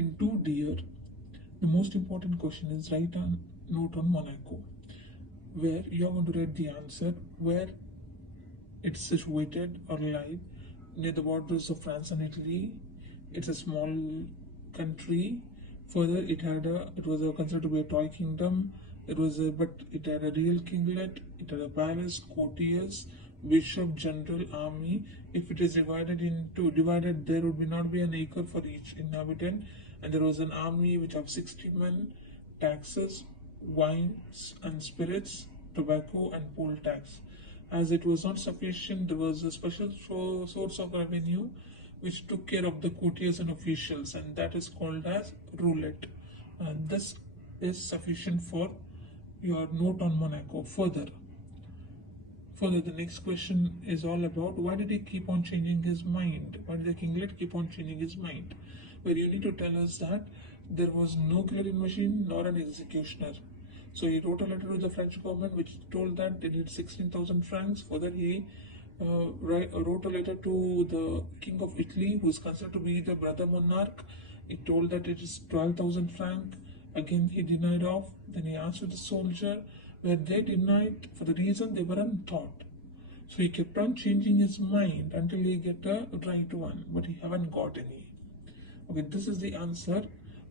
In 2 dear, the most important question is write a note on Monaco, where you are going to write the answer, where it's situated or lie near the borders of France and Italy. It's a small country. Further, it was considered to be a toy kingdom. But it had a real kinglet. It had a palace, courtiers, bishop, general, army. If it is divided, there would not be an acre for each inhabitant, and there was an army which of 60 men, taxes, wines and spirits, tobacco and poll tax. As it was not sufficient, there was a special source of revenue which took care of the courtiers and officials, and that is called as roulette. And this is sufficient for your note on Monaco. Further, the next question is all about why did he keep on changing his mind? Why did the kinglet keep on changing his mind? Where you need to tell us that there was no killing machine nor an executioner. So he wrote a letter to the French government which told that they need 16,000 francs. Further, he wrote a letter to the King of Italy, who is considered to be the brother monarch. He told that it is 12,000 francs. Again, he denied off. Then he asked for the soldier, where they denied for the reason they weren't taught. So he kept on changing his mind until he get a right one, but he haven't got any. Okay, this is the answer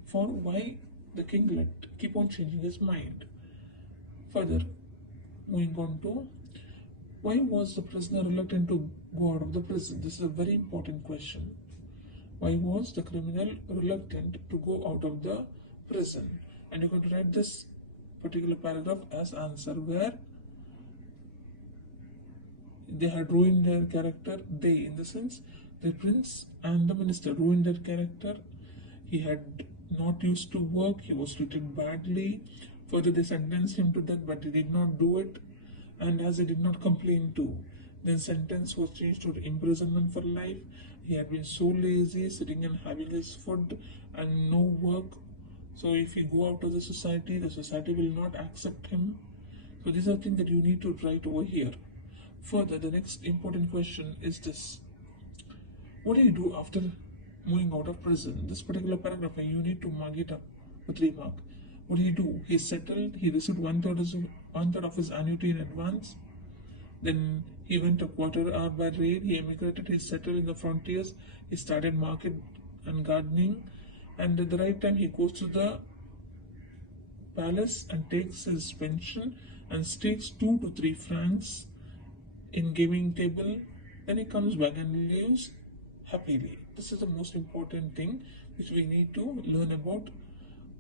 for why the kinglet keep on changing his mind. Further, moving on to why was the prisoner reluctant to go out of the prison? This is a very important question. Why was the criminal reluctant to go out of the prison? And you're going to write this particular paragraph as answer, where they had ruined their character. They, in the sense, the prince and the minister ruined their character. He had not used to work. He was treated badly. Further, they sentenced him to death, but he did not do it. And as he did not complain too, then sentence was changed to imprisonment for life. He had been so lazy, sitting and having his food and no work. So if he go out to the society will not accept him. So these are things that you need to write over here. Further, the next important question is this. What do you do after moving out of prison? This particular paragraph, you need to mark it up with 3 marks. What do you do? He settled, he received one third of his annuity in advance. Then he went a quarter hour by rail, he emigrated, he settled in the frontiers, he started market and gardening, and at the right time he goes to the palace and takes his pension and stakes 2 to 3 francs in gaming table. Then he comes back and lives happily. This is the most important thing which we need to learn about.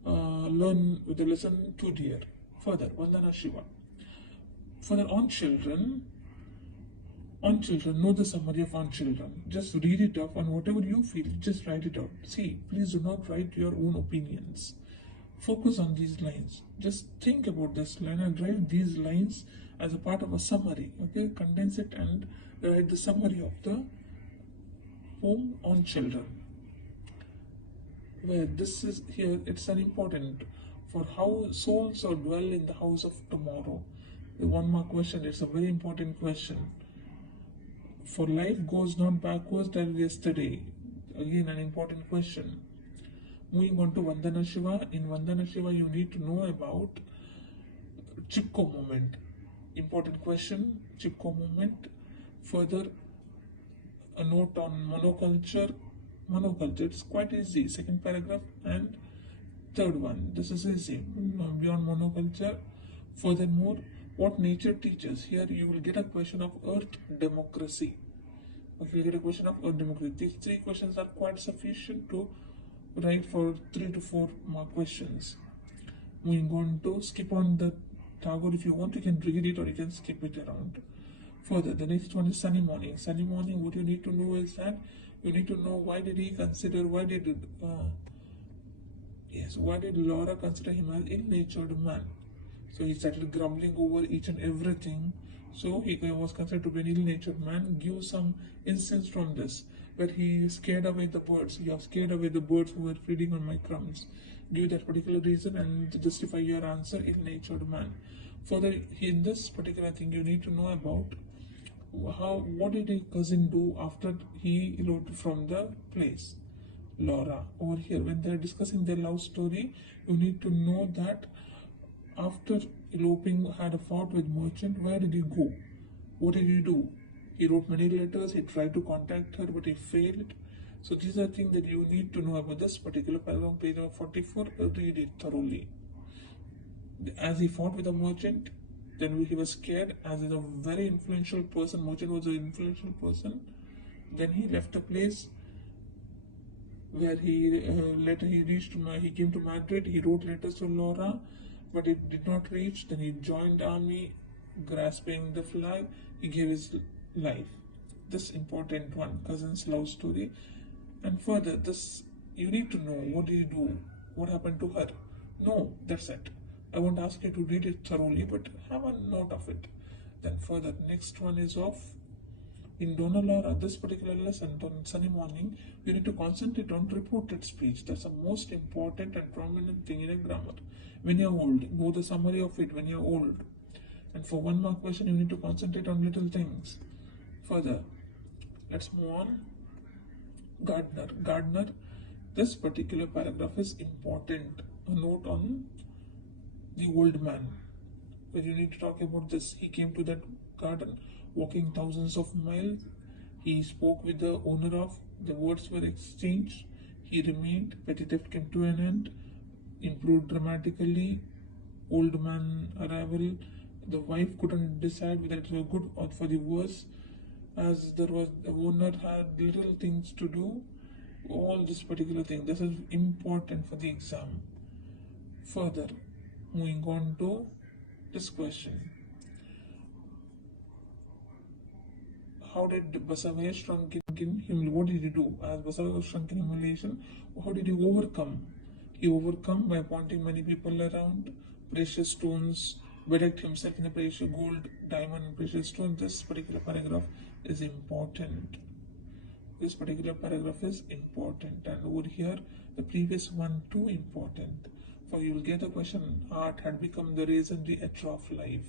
Learn with the lesson 2 dear. Further, Vandana Shiva. Further, on children, know the summary of on children. Just read it up, and whatever you feel, just write it out. See, please do not write your own opinions. Focus on these lines. Just think about this line and write these lines as a part of a summary. Okay, condense it and write the summary of the poem on children. Where this is here, it's an important for how souls are dwell in the house of tomorrow. The 1 mark question, it's a very important question. For life goes not backwards than yesterday. Again, an important question. Moving on to Vandana Shiva. In Vandana Shiva, you need to know about Chipko movement. Important question, Chipko movement. Further, a note on monoculture. Monoculture, it's quite easy. 2nd paragraph and 3rd one. This is easy. Beyond monoculture. Furthermore, what nature teaches. Here you will get a question of earth democracy. Okay, you get a question of earth democracy. These 3 questions are quite sufficient to write for 3 to 4 mark questions. Moving on to skip on the Tagore. If you want, you can read it or you can skip it around. Further, the next one is sunny morning. Sunny morning, what you need to know is that you need to know why did Laura consider him as ill-natured man. So he started grumbling over each and everything. So he was considered to be an ill-natured man. Give some instance from this, where he scared away the birds. You have scared away the birds who were feeding on my crumbs. Give that particular reason and justify your answer, ill-natured man. Further, in this particular thing, you need to know about what did a cousin do after he eloped from the place. Laura. Over here, when they're discussing their love story, you need to know that after eloping, had a fight with merchant, where did he go? What did he do? He wrote many letters, he tried to contact her, but he failed. So these are things that you need to know about this particular paragraph, page number 44. Read it thoroughly. As he fought with a merchant, then he was scared, as is a very influential person. Merchant was an influential person. Then he left the place where he came to Madrid. He wrote letters to Laura, but it did not reach. Then he joined army, grasping the flag. He gave his life. This important one, cousin's love story. And further, this you need to know, what did he do, what happened to her. No, that's it. I won't ask you to read it thoroughly, but have a note of it. Then further, next one is of in Donna Laura, this particular lesson on Sunny morning, you need to concentrate on reported speech. That's the most important and prominent thing in a grammar. When you're old, know the summary of it when you're old. And for 1 mark question, you need to concentrate on little things. Further, let's move on. Gardener. This particular paragraph is important. A note on the old man. But you need to talk about this. He came to that garden, walking thousands of miles. He spoke with the owner of. The words were exchanged. He remained. Petty theft came to an end. Improved dramatically. Old man arrival. The wife couldn't decide whether it was good or for the worse, as the owner had little things to do. All this particular thing. This is important for the exam. Further, moving on to this question. How did Basavaya shrunk in humiliation? What did he do? As Basavaya was shrunk in humiliation, how did he overcome? He overcome by appointing many people around, precious stones, bedecked himself in the precious gold, diamond, and precious stone. This particular paragraph is important. This particular paragraph is important, and over here, the previous one too important. For you will get a question, art had become the reason, the etcher of life.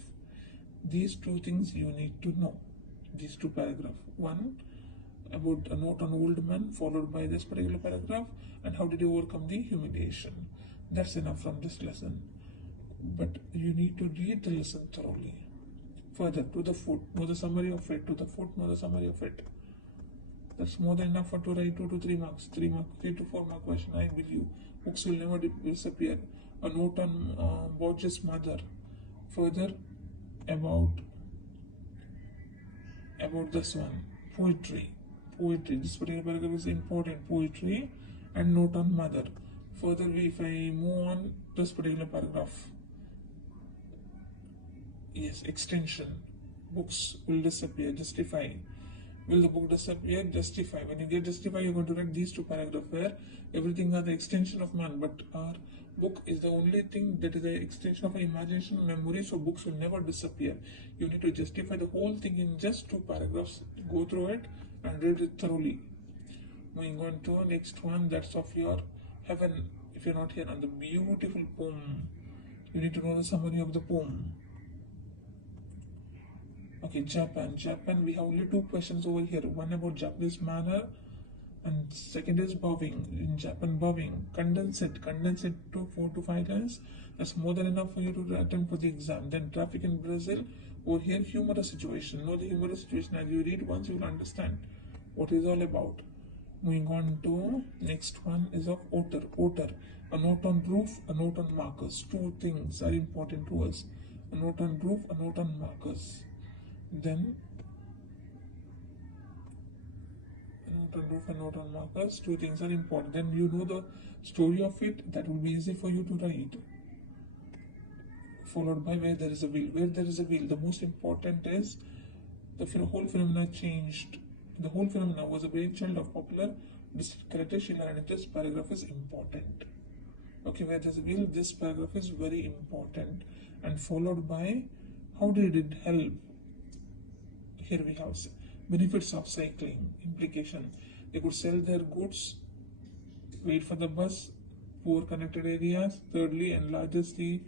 These two things you need to know. These two paragraphs. One about a note on old man, followed by this particular paragraph, and how did he overcome the humiliation. That's enough from this lesson. But you need to read the lesson thoroughly. Further, to the foot, know the summary of it. To the foot, know the summary of it. That's more than enough for to write 2 to 3 marks. 3 to 4 mark question. I believe books will never disappear. A note on Borges' mother. Further, about this one, poetry. This particular paragraph is important. Poetry and note on mother. Further, if I move on this particular paragraph, yes, extension. Books will disappear. Justify. Will the book disappear? Justify. When you get justify, you're going to write these two paragraphs where everything are the extension of man, but our book is the only thing that is the extension of our imagination and memory, so books will never disappear. You need to justify the whole thing in just 2 paragraphs. Go through it and read it thoroughly. Moving on to next one, that's of your heaven. If you're not here, on the beautiful poem, you need to know the summary of the poem. Okay, Japan. We have only 2 questions over here. One about Japanese manner, and second is bowing. In Japan, bowing. Condense it to 4 to 5 lines. That's more than enough for you to attempt for the exam. Then traffic in Brazil. Over here, humorous situation. Know the humorous situation. As you read once, you will understand what it's all about. Moving on to next one is of otter. A note on roof, a note on markers. 2 things are important to us. A note on roof, a note on markers. Then a note on roof, a note on markers. 2 things are important. Then you know the story of it. That will be easy for you to write. Followed by where there is a wheel. The most important is the whole phenomena changed. The whole phenomena was a brainchild of popular character Sheila, and this paragraph is important. Okay, where there's a wheel, this paragraph is very important. And followed by how did it help? Here we have benefits of cycling, implication. They could sell their goods, wait for the bus, poor connected areas. Thirdly, enlarges the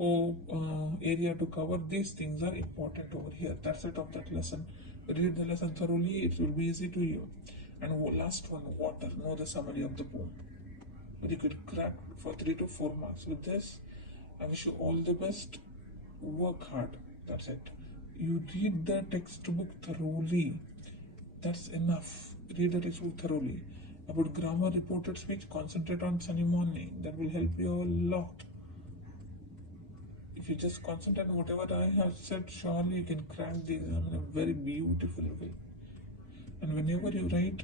area to cover. These things are important over here. That's it of that lesson. Read the lesson thoroughly, it will be easy to you. And last one, water. Know the summary of the poem. Very good. Crack for 3 to 4 marks. With this, I wish you all the best. Work hard. That's it. You read the textbook thoroughly. That's enough. Read the textbook thoroughly. About grammar, reported speech, concentrate on sunny morning. That will help you a lot. If you just concentrate on whatever I have said, surely you can crack the exam in a very beautiful way. And whenever you write,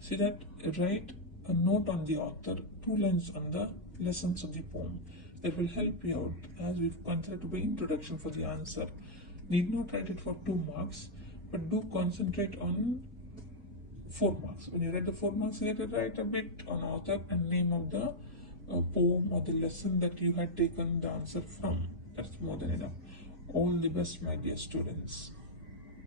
see that write a note on the author, 2 lines on the lessons of the poem. That will help you out as we've considered to be introduction for the answer. Need not write it for 2 marks, but do concentrate on 4 marks. When you write the 4 marks, you have to write a bit on author and name of the poem or the lesson that you had taken the answer from. That's more than enough. All the best, my dear students.